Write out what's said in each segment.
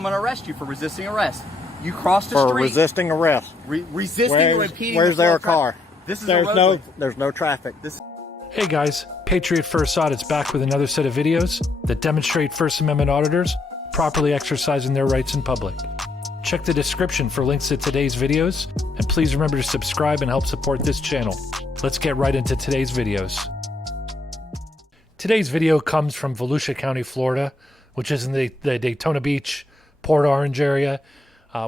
I'm going to arrest you for resisting arrest. You crossed the street. For resisting arrest. Resisting or impeding. Where's their car? This is there's no traffic. Hey guys, Patriot First Audit's back with another set of videos that demonstrate First Amendment auditors properly exercising their rights in public. Check the description for links to today's videos, and please remember to subscribe and help support this channel. Let's get right into today's videos. Today's video comes from Volusia County, Florida, which is in the Daytona Beach, Port Orange area,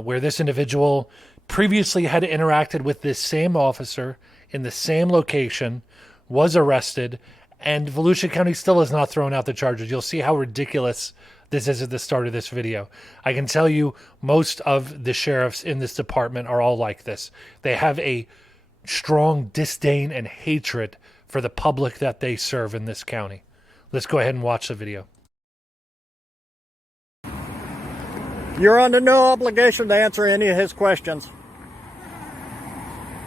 where this individual previously had interacted with this same officer in the same location, was arrested, and Volusia County still has not thrown out the charges. You'll see how ridiculous this is at the start of this video. I can tell you most of the sheriffs in this department are all like this. They have a strong disdain and hatred for the public that they serve in this county. Let's go ahead and watch the video. You're under no obligation to answer any of his questions.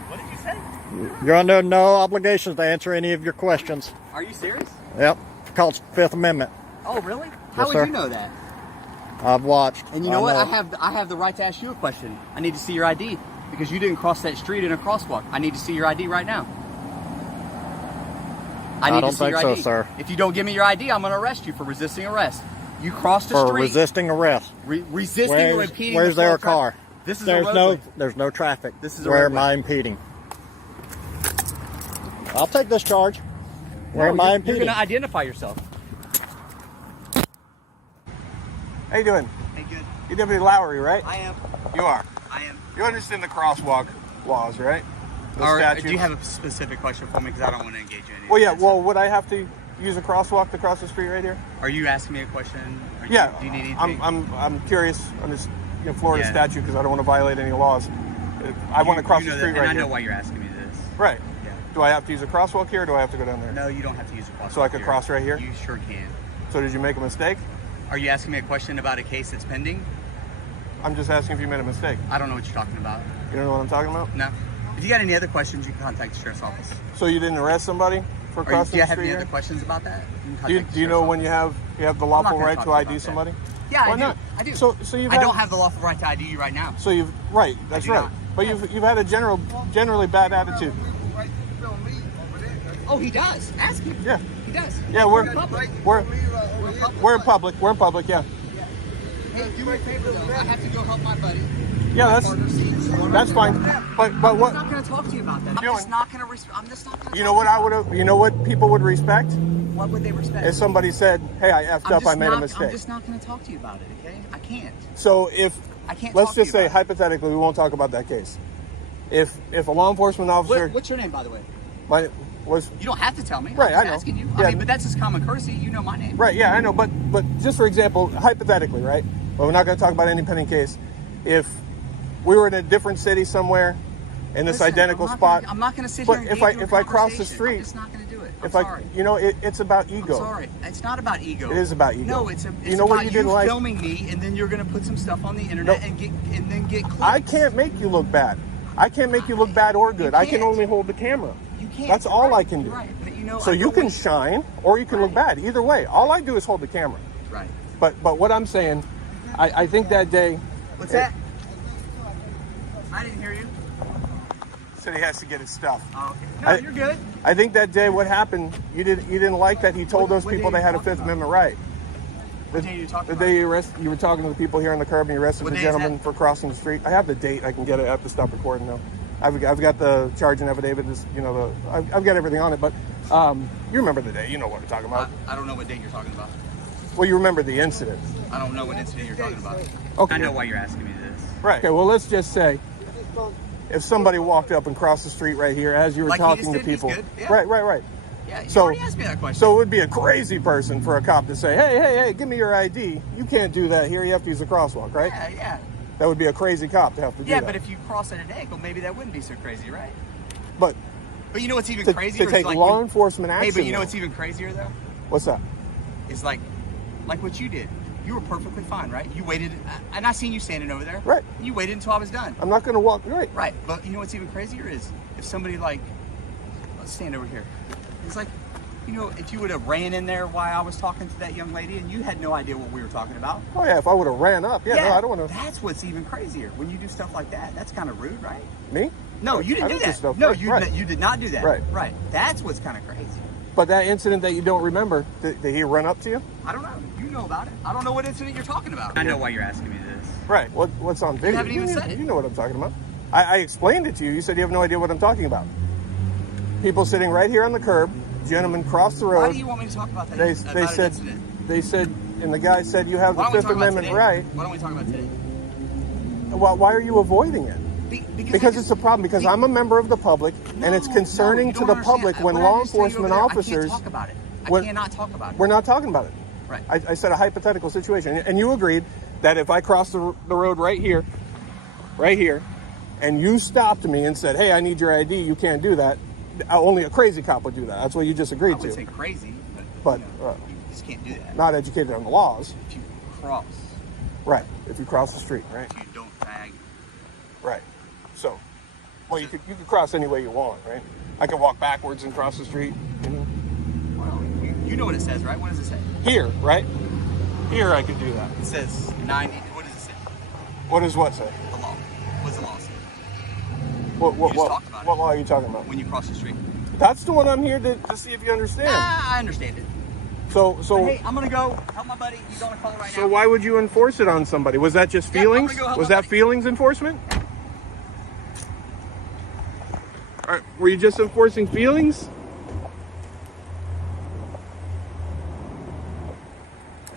What did you say? You're under no obligation to answer any of your questions. Are you serious? Yep. It's called Fifth Amendment. Oh, really? How Yes, would sir. you know that? I've watched. And you know what? I have the right to ask you a question. I need to see your ID because you didn't cross that street in a crosswalk. I need to see your ID right now. I need don't to see think your so, ID. sir. If you don't give me your ID, I'm going to arrest you for resisting arrest. You crossed the For street. resisting arrest. Resisting or impeding. Where's the flow their of traffic. car? This is there's a roadway. there's no traffic. This is a Where roadway. am I impeding? I'll take this charge. Where am No, I you're impeding? going to identify yourself. How you doing? Hey, good. You're Deputy Lowry, right? I am. You are. I am. You understand the crosswalk laws, right? The Or, statutes. do you have a specific question for me? Because I don't want to engage you in any Well, yeah. of that Well, would I have to use a crosswalk to cross the street right here? stuff. Are you asking me a question? Yeah. Do you need anything? I'm curious on this Florida Yeah. statute because I don't want to violate any laws. I want to cross the know street that, right and I know here. why you're asking me this. Right. Yeah. Do I have to use a crosswalk here, or do I have to go down there? No, you don't have to use a crosswalk. So I could here. cross right here? You sure can. So did you make a mistake? Are you asking me a question about a case that's pending? I'm just asking if you made a mistake. I don't know what you're talking about. You don't know what I'm talking about? No. If you got any other questions, you can contact the sheriff's office. So you didn't arrest somebody for Do crossing you the have street any here? other questions about that? You can Do you, contact do the you know sheriff's when you have the lawful gonna right talk to to you ID about that. somebody? office. Yeah, Why I do. not? I do. So you've I had, don't have the lawful right to ID you right now. So you've right. That's do right. not. But you've had a generally bad attitude. Oh, he does. Ask him. Yeah. He does. Yeah. We're in public. we're in public. We're in public. Yeah. Hey, do me a favor though. I have to go help my buddy. Yeah. That's fine. But I'm what not going to talk to you about that. I'm Doing- just not going to. I'm just not going to. you know what I would have. You know what people would respect What would they respect? if somebody said, "Hey, I effed I'm up. just I made a not- mistake." I'm just not going to talk to you about it. Okay? I can't. So if I can't. let's talk to just you say about it. hypothetically, we won't talk about that case. If a law enforcement officer, What's your name, by the way? was You don't have to tell me. Right, I'm I know. just asking you. Yeah. I mean, but that's just common courtesy. You know my name. right, yeah, I know, but just for example, hypothetically, right? But we're not going to talk about any pending case. If we were in a different city somewhere, in this Listen, identical I'm not spot, Gonna, I'm not going to sit but here and if I cross the street, I'm just not going to do it. I'm if sorry. it's about ego. I'm sorry. It's not about ego. It is about ego. No, it's You know about what you didn't like? filming me, and then you're going to put some stuff on the internet No. and then get clicks. I can't make you look bad. I can't make you look bad or good. I can can't. only hold the camera. You can't. That's You're all right. I can do. You're right. But you know, So I you go can with- shine or you can look Right. bad. Either way, all I do is hold the camera. Right. But what I'm saying, I think that day. What's that? I didn't hear you. Said he has to get his stuff. Oh, okay. No, I- you're good. I think that day what happened, you didn't like that he told those What people day they are had you a Fifth talking Amendment right. What day are you talking The about? day you were talking to the people here on the curb and you arrested What the day is gentleman that? for crossing the street. I have the date. I can get it. I have to stop recording now. I've got the charging affidavit. I've got everything on it. But you remember the day. You know what we're talking about. I don't know what date you're talking about. Well, you remember the incident. I don't know what incident you're talking about. Okay. I know why you're asking me this. Right. Okay. Well, let's just say if somebody walked up and crossed the street right here as you were Like he talking just to did, he's people. good, yeah. Right. Yeah, you So- already asked me that question. So it would be a crazy person for a cop to say, hey, give me your ID. You can't do that here. You have to use the crosswalk, right? yeah. That would be a crazy cop to have to do Yeah, that. but if you cross at an angle, maybe that wouldn't be so crazy, right? But But you know what's even to crazier? take is like law when- enforcement action. Hey, but you know though. what's even crazier though? What's that? It's like what you did. You were perfectly fine, right? You waited, and I seen you standing over there. Right. You waited until I was done. I'm not going to walk. Right. Right. But you know what's even crazier is if somebody like, let's stand over here. It's like, You know, if you would have ran in there while I was talking to that young lady and you had no idea what we were talking about. Oh yeah, if I would have ran up, no, I don't want to. That's what's even crazier. When you do stuff like that, that's kind of rude, right? Me? No, you didn't do that. Stuff, no, right, you did not do that. Right. Right. That's what's kind of crazy. But that incident that you don't remember, did he run up to you? I don't know. You know about it. I don't know what incident you're talking about. I know why you're asking me this. Right. What's on video? You haven't even said it. You know what I'm talking about. I explained it to you. You said you have no idea what I'm talking about. People sitting right here on the curb. Gentlemen crossed the road. Why do you want me to talk about that? They said, and the guy said you have the Fifth Amendment right. Why don't we talk about today? Why are you avoiding it? Because it's a problem. Because I'm a member of the public, and it's concerning to the public when law enforcement officers. I can't talk about it. I cannot talk about it. We're not talking about it. Right. I said a hypothetical situation, and you agreed that if I crossed the road right here, and you stopped me and said, "Hey, I need your ID," you can't do that. Only a crazy cop would do that. That's what you just agreed to. I would say crazy, but you just can't do that. Not educated on the laws. If you cross. Right. If you cross the street, right? If you don't tag. Right. So, well, you could cross any way you want, right? I could walk backwards and cross the street. You know? Well, you know what it says, right? What does it say? Here, right? Here, I could do that. It says 90. What does it say? What does what say? The law. What's the law say? What talked about law are you talking about? When you cross the street. That's the one I'm here to see if you understand. I understand it. So but hey, I'm gonna go help my buddy. He's on a call right now. So why would you enforce it on somebody? Was that just feelings? Was that feelings enforcement? All right, were you just enforcing feelings?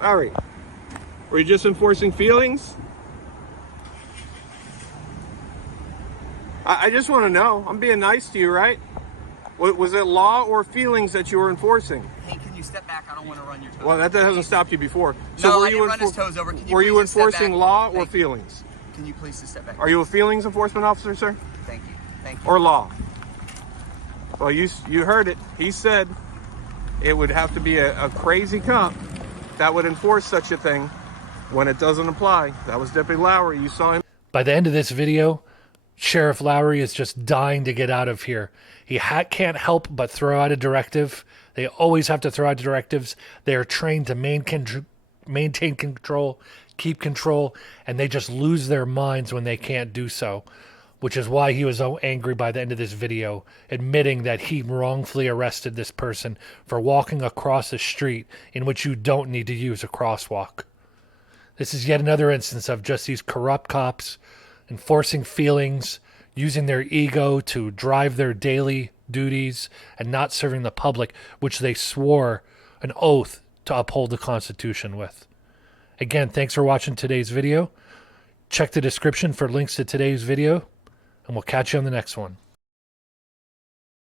All right. Were you just enforcing feelings? I just want to know. I'm being nice to you, right? Was it law or feelings that you were enforcing? Hey, can you step back? I don't want to run your toes. Well, that hasn't stopped you before. So no, I didn't run his toes over. Were you enforcing law or feelings? Can you please just step back? Are you a feelings enforcement officer, sir? Thank you. Thank you. Or law? Well, you heard it. He said it would have to be a crazy cop that would enforce such a thing when it doesn't apply. That was Deputy Lowry. You saw him. By the end of this video, Sheriff Lowry is just dying to get out of here. He can't help but throw out a directive. They always have to throw out directives. They are trained to maintain control, keep control, and they just lose their minds when they can't do so, which is why he was so angry by the end of this video, admitting that he wrongfully arrested this person for walking across a street in which you don't need to use a crosswalk. This is yet another instance of just these corrupt cops enforcing feelings, using their ego to drive their daily duties, and not serving the public, which they swore an oath to uphold the Constitution with. Again, thanks for watching today's video. Check the description for links to today's video, and we'll catch you on the next one.